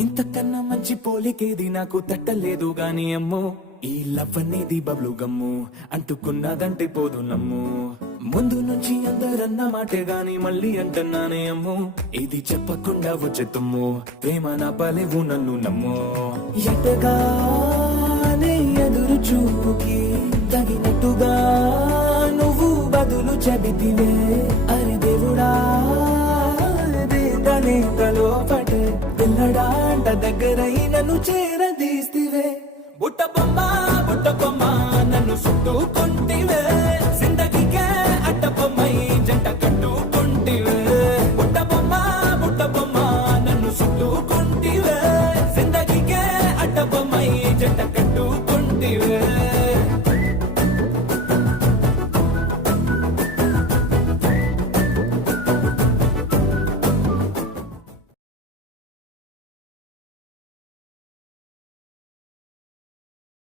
ఇంతకన్నా మంచి పోలికేది నాకు తట్టలేదు గాని అమ్మో ఈ లవ్ అనేది బబ్లు గమ్ము అంటుకున్నదంటే పోదు నమ్ము ముందు నుంచి అందరన్న మాటే గాని మళ్ళీ అంటున్నానే అమ్ము ఇది చెప్పకుండా వచ్చే తుమ్ము ప్రేమ నా పలేవు నన్ను నమ్ము ఎటగానే ఎదురు చూపుకి తగినట్టుగా నువ్వు బదులు చెబితివే అరే దేవుడా తలో పటే పిల్లడాంట దగ్గరై నన్ను చేరదీస్తివే బుట్ట బొమ్మ నన్ను చుట్టూ